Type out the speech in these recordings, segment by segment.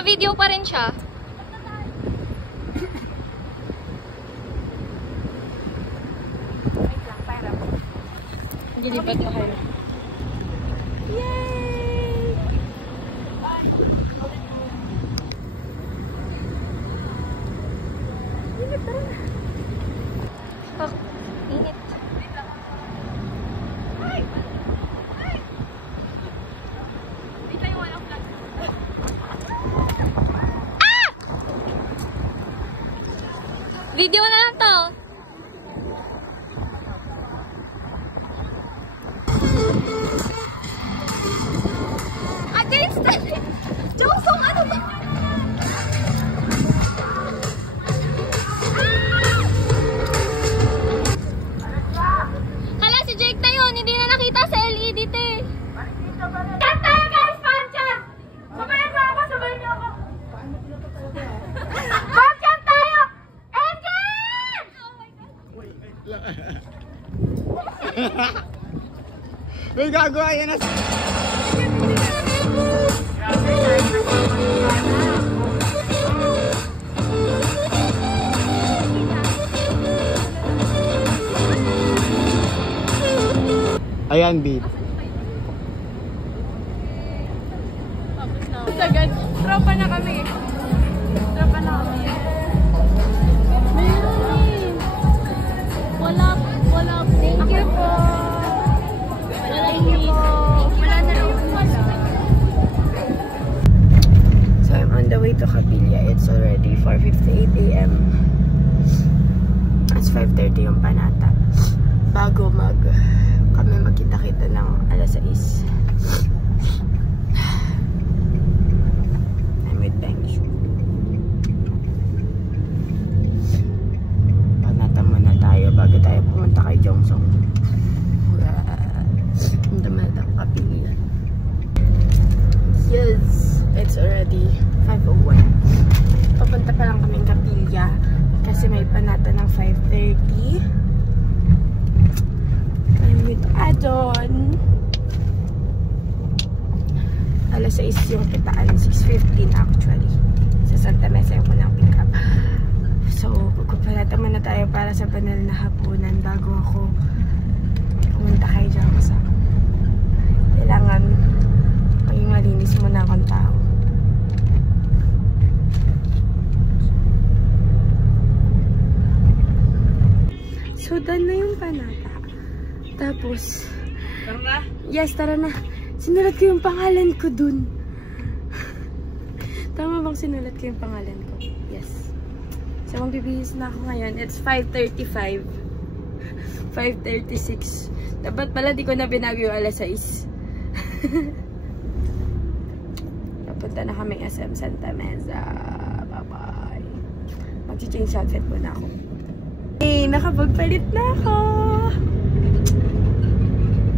Naka-video pa rin siya. Gilipat ko kayo. Yay! Init pa rin. Fuck. Init. Ay! Ay! Di tayo walang vlog. Ah! Video na lang to. Jongsong, ano ba? Hala, si Jake na yun. Hindi na nakita sa LED, te. Yan tayo, guys! Panchan! Sabayan mo ako, sabayan niyo ako. Panchan tayo! Engine! Oh my God. May gagawa yan na. Ayan, babe. Sagad. Tropa na kami. Tropa na kami. Meron. Wala. Thank you po. Thank you po. Wala na rin. So I'm on the way to Capilla. It's already 4:58 AM. It's 5:30 yung Panata. Bago kami magkita-kita ng alas 6. I'm with Benj. Panata muna tayo bago tayo pumunta kay Jongsong. Punta muna tayo Capilla. Yes, it's already 5:01. Papunta pa lang kaming Capilla kasi may Panata ng 5:30. I'm with Adon. Alas 6 yung kitaan, 6:15 actually. Sa Santa Mesa yung unang pick up. So, pagpapalata muna tayo para sa banal na hapunan bago ako pumunta kay Jongsong. Kailangan maging malinis muna akong tao. So, done na yung Panata. Tapos, Tara na? yes, tara na. Sinulat ko yung pangalan ko dun. Tama bang sinulat ko yung pangalan ko? Yes. So, magbibihis na ako ngayon. It's 5:35. 5:36. Dapat pala di ko na binago yung alas 6. Napunta na kami SM Santa Mesa. Bye-bye. Mag-change outfit muna ako. Hey, nakapagpalit na ako.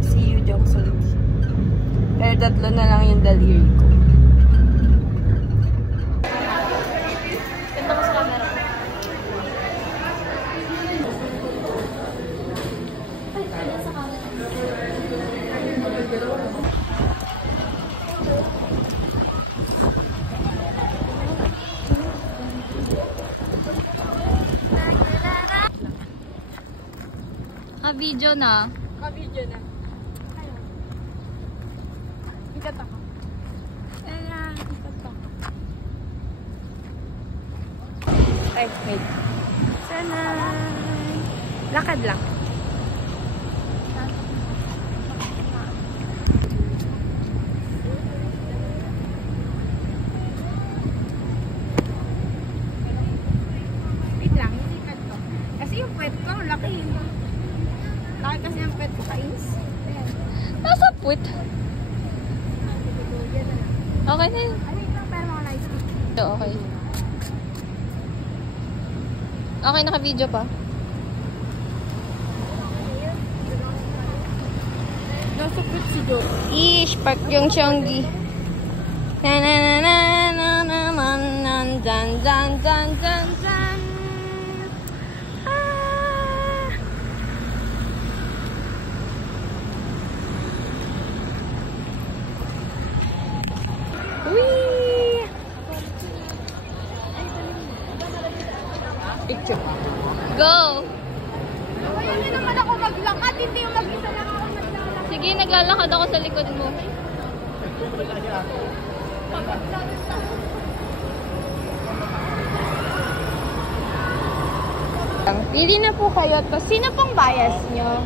See you, Jongsong. Pero 3 na lang yung daliri ko. Ganda ko sa camera. Ka-video na. Ka-video na. Ayun. Ikat ako. Ayan, ikat ako. Ay, wait. Sana. Lakad lang. Wait lang, ikat ko. Kasi yung puwet ko, laki. Laki kasi yung puwet ko kais. Ayan. Nasa puwit. Okay na yun. Ano yung pero mga nice stick? Okay. Okay, naka-video pa. Nasa puwet si Jo. Ish, Park yung Chonggi. Na na na na na na man nan dan dan dan dan dan. Ah. Wee. Go! Ayaw niyo naman ako maglakad, hindi yung mag-isa lang ako naglalakad. Sige, naglalakad ako sa likod mo. Pili na po kayo. Tapos, sino pong bias nyo?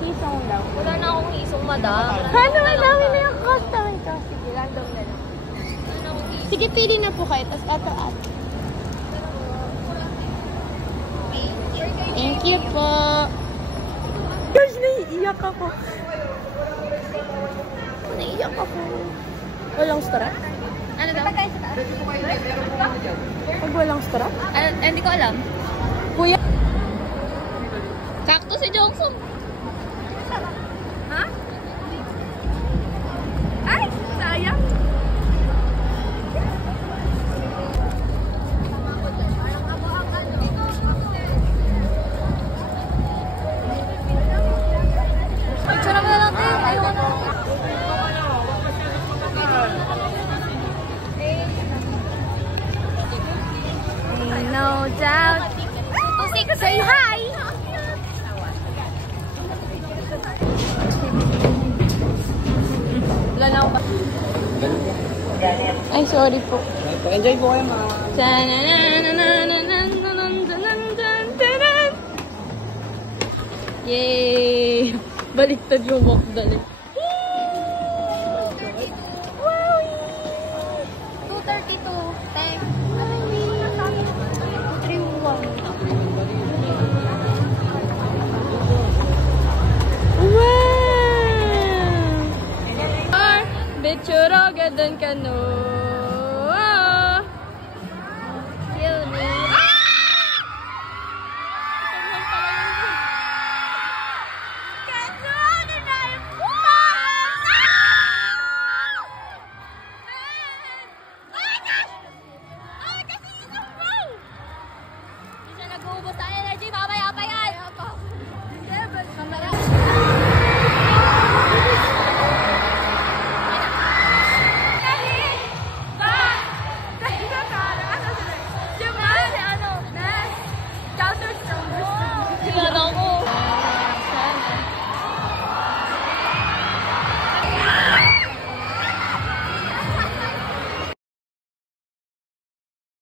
Sisong daw. Wala na akong isong madam. Ano, dami na yung customer ko. Sige, random na lang. Sige, pili na po kayo. Tapos, eto at. Thank you po. Gosh, naiiyak ako. Naiiyak ako. Walang strap? Ano daw? Pag walang strap? Hindi ko alam. Kuya. Sakto si Jongson. Ha? Ay, sayang. Picture mo na lang din. Ayoko na. No doubt. Oh, Say hi! Wala na ako ba? Ay, sorry po. Enjoy po kayo mga... Yay! Baliktad yung walk dali. 2:32. Thanks. Wow! Bitsura gadan ka no.